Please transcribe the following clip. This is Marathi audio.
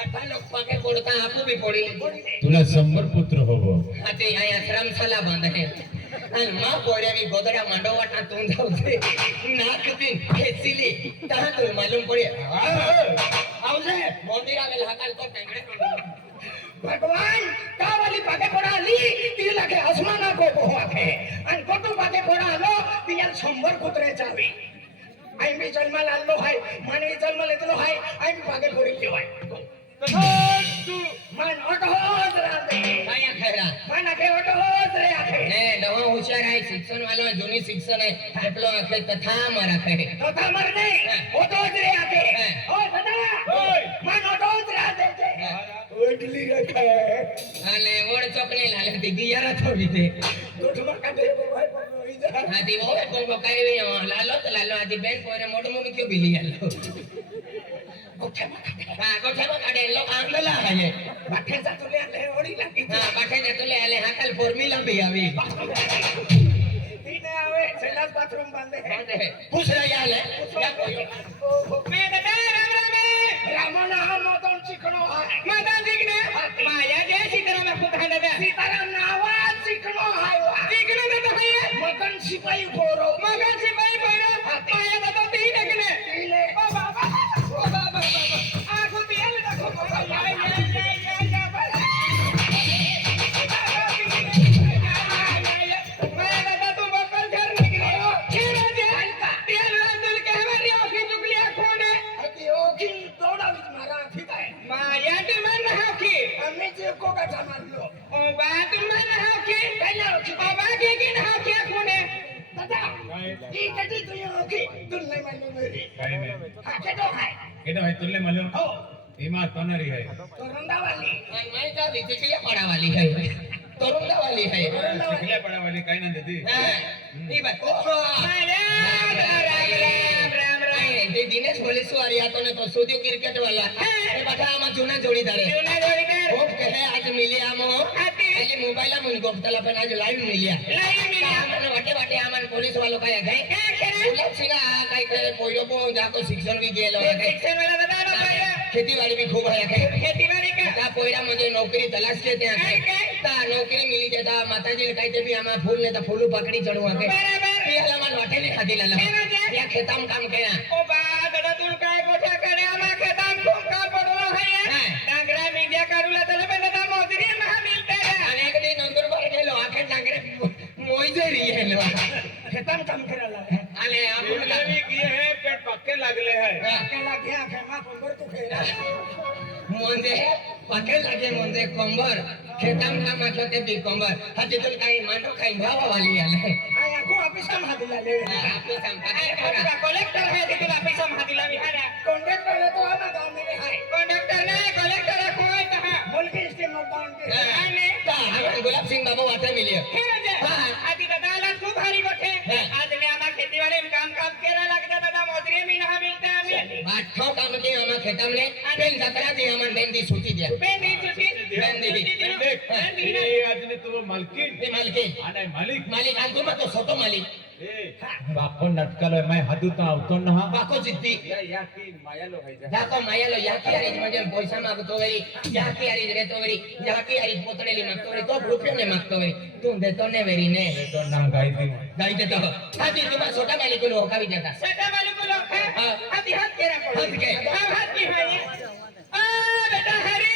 आता लोक पाके पडता आपू बी पडिले तुला 100 पुत्र होवो आता या आश्रमशाला बंद है आणि मा पोऱ्या मी गोदड्या मांडवाटा तू जाऊते नाक दिन खेचली ता तू मालूम पडे आवले मंदिरा में हाकाल को टेंगड़े भगवान का वाली पाके पड़ा ली ती लगे आसमाना को पोहा थे आणि कोटू पाके पड़ा आलो तियाल 100 कुत्रे चावी आई मी जन्माल आलो हाय मानवी जन्माल येतलो हाय आई मी पाके पडी ठेवाय तू मन ऑटोज राहते काय खैरा मन आखे ऑटोज रे आखे ने नवा होशियार आहे शिक्षण वाला जुनी शिक्षण आहे आपलो आखे तथा मर आखे तथा मर नाही ऑटोज रे आखे ओ दादा ओय मन ऑटोज राहते ओडली रखा आले वड चोकले लाले ती गियारा थोडी ते तोठमा काढे भाई पडोई जा आदी ओय कोण काय वे लालो त लालो आदी बेन पोरे मोड मोड क्यों बिली आलो गोठ्या काढे लोक आणलेला आहे बाठ्याचा तुले आले ओडी लागली बाठ्याचा तुले आले हा काल फॉर्म्युला बी आवी तिने आवे संडास बाथरूम बांधे पुसरा आले मे दादा रामना हा मदन चिकनो आहे मदन चिकने माया जे चिकनो में फुटा दादा सीताराम नावाज चिकनो आहे चिकनो दादा है मदन सिपाही बोरो मदन सिपाही बोरो माया दादा तीन नगले तीले ओ बाबा आखो बियाल देखो माया दादा तुम बकल घर निकले हो छेड़ा दे हल्का तेल रांदल के हमारी आंखें चुकली आंखों ने अति ओखी दौड़ा विच मारा ठीक है माया ते मन हाकी हमें जे को गठा मार लो ओ बात मन हाकी पहले ओखी बाबा के किन हाकी आंखों ने दादा ई कटी तू ओखी तुम नहीं मालूम मेरी काय नाही हां केटो है केटो है तुले मालूम हो एमा तोनरी है तोरंदा वाली मैं का विचिकलिया पड़ा वाली है तोरंदा वाली है चिखल्या पडा वाली काय ना देती ई बात ओ राम ते दिनेश पोलीस वाली आतो ने तो सोदियो क्रिकेट वाला ए बटा आमा जुना जोडीदार खूप कहे आज मिले आमो पहले मोबाइल मन गोपतला पण आज लाइव मिलिया आमन वाटे वाटे आमन पोलीस वालो काय गए गुलाब सिंह काय करे पोयो को जाको शिक्षण भी गेलो शिक्षण वाला दादा खेतीवाड़ी भी खूप आहे काय खेतीवाड़ी का ता पोयरा म्हणजे नोकरी तलाश के त्या ता नोकरी मिली देता माताजी काय ते भी आमा फूल ने ता फूलू पकड़ी चढवा के बराबर याला मन वाटे ने खादी लाला या खेताम काम केया ओ बा दादा तू काय गोठा करे आमा खेताम खूप काम पडलो है डांगरा मीडिया काढूला तले पण दादा मोजरी महा मिलते आणि एक दिन नंदुरबार गेलो आखे डांगरे मोइजरी गेलो खेताम काम करायला आले आपण भी किए है पेट पक्के लागले है पक्के लागे खेमा कंबर तू खेला म्हणजे पक्के लागे म्हणजे कंबर खेताम काम असलं ते बी कंबर हा तिथून काही मांडो काही भावा वाली आले आको ऑफिस काम हादिला ले ऑफिस काम काय कलेक्टर है तिथून ऑफिस काम हादिला विहारा कंडक्टर तो आमा गाव में है कंडक्टर नाही कलेक्टर कोई कहा मुल्की स्टीम मतदान के आने गुलाब सिंह बाबू वाटे मिलियो हां आदि दादा खूप भारी गोठे आज मैं आमा खेतीवाड़ी में काम केरा लगता दादा मोजरी में ना मिलता हमें बाठो काम के आमा खेतम ने बेन जतरा दी आमा बेन दी सूची दिया बेन दी सूची बेन दी देख ये आज ने तो मालकीन आणि मालिक आणि तुम्ही तो छोटो मालिक बापो नटकलो मैं हदूता आवतो ना बाको जिद्दी या की मायालो है जाको मायालो याकी अरेंज म्हणजे पैसा मागतो वरी याकी अरेंज रेतो वरी याकी अरेंज पोतडेली मागतो वरी तो रुपये ने मागतो वरी तू देतो ने वेरी ने तो ना गाई देतो आधी तुम्हा छोटा मालिक को होकावी देता छोटा मालिक को हां आधी हात केरा हात के हात की है आ बेटा हरी